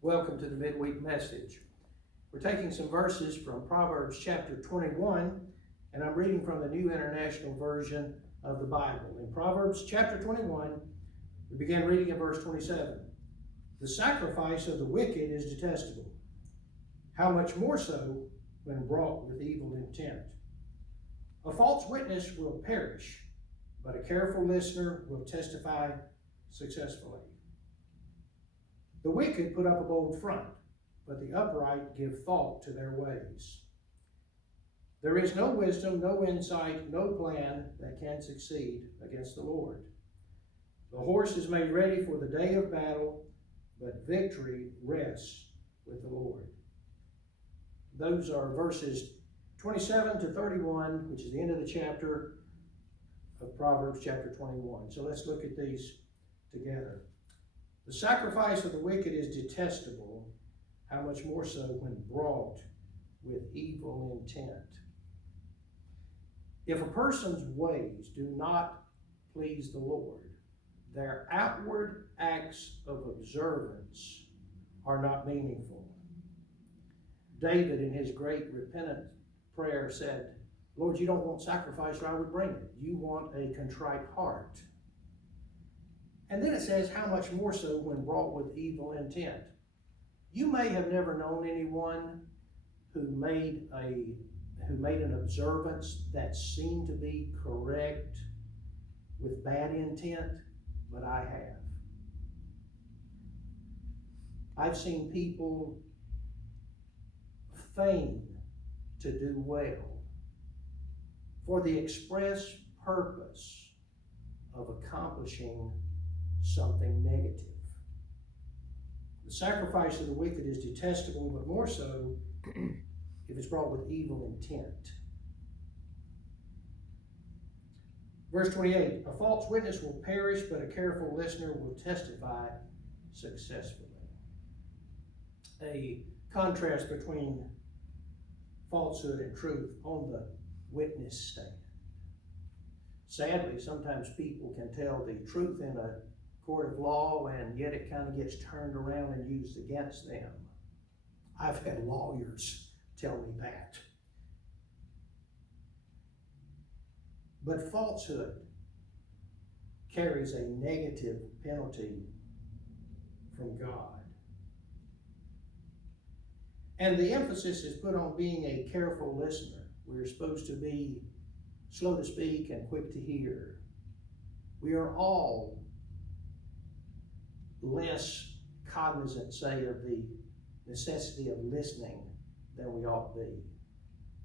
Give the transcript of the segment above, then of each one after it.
Welcome to the Midweek message. We're taking some verses from Proverbs chapter 21, and I'm reading from the New International Version of the Bible. In Proverbs chapter 21, we begin reading at verse 27. The sacrifice of the wicked is detestable. How much more so when brought with evil intent? A false witness will perish, but a careful listener will testify successfully. The wicked put up a bold front, but the upright give thought to their ways. There is no wisdom, no insight, no plan that can succeed against the Lord. The horse is made ready for the day of battle, but victory rests with the Lord. Those are verses 27 to 31, which is the end of the chapter of Proverbs chapter 21. So let's look at these together. The sacrifice of the wicked is detestable, how much more so when brought with evil intent. If a person's ways do not please the Lord, their outward acts of observance are not meaningful. David, in his great repentant prayer, said, Lord, you don't want sacrifice or I would bring it. You want a contrite heart. And then it says, how much more so when brought with evil intent. You may have never known anyone who made an observance that seemed to be correct with bad intent, but I have. I've seen people feign to do well for the express purpose of accomplishing something negative. The sacrifice of the wicked is detestable, but more so if it's brought with evil intent. Verse 28, a false witness will perish, but a careful listener will testify successfully. A contrast between falsehood and truth on the witness stand. Sadly, sometimes people can tell the truth in a court of law, and yet it kind of gets turned around and used against them. I've had lawyers tell me that. But falsehood carries a negative penalty from God. And the emphasis is put on being a careful listener. We're supposed to be slow to speak and quick to hear. We are all less cognizant, say, of the necessity of listening than we ought to be.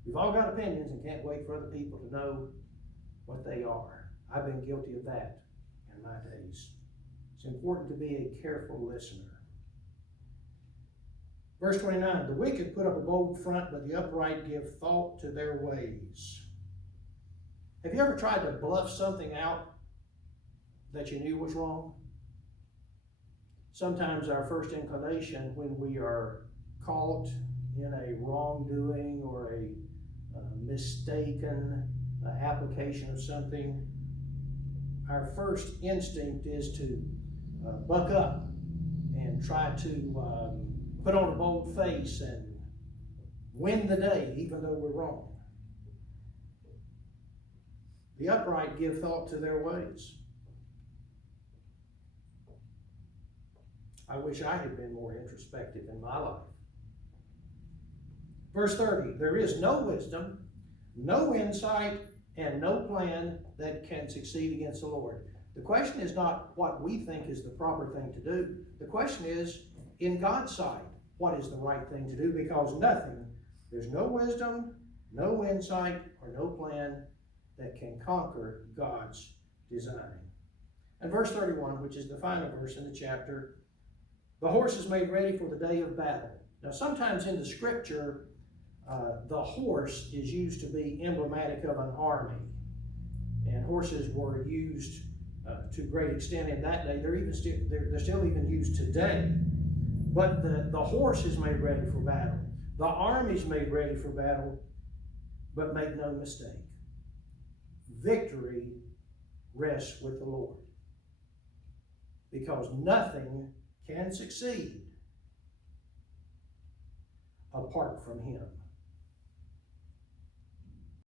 We've all got opinions and can't wait for other people to know what they are. I've been guilty of that in my days. It's important to be a careful listener. Verse 29, the wicked put up a bold front, but the upright give thought to their ways. Have you ever tried to bluff something out that you knew was wrong? Sometimes our first inclination when we are caught in a wrongdoing or a mistaken application of something, our first instinct is to buck up and try to put on a bold face and win the day even though we're wrong. The upright give thought to their ways. I wish I had been more introspective in my life. Verse 30, there is no wisdom, no insight, and no plan that can succeed against the Lord. The question is not what we think is the proper thing to do. The question is, in God's sight, what is the right thing to do? Because there's no wisdom, no insight, or no plan that can conquer God's design. And verse 31, which is the final verse in the chapter, the horse is made ready for the day of battle. Now, sometimes in the scripture, the horse is used to be emblematic of an army. And horses were used to great extent in that day. They're still even used today. But the horse is made ready for battle. The army's made ready for battle, but make no mistake. Victory rests with the Lord. Because nothing can succeed apart from Him.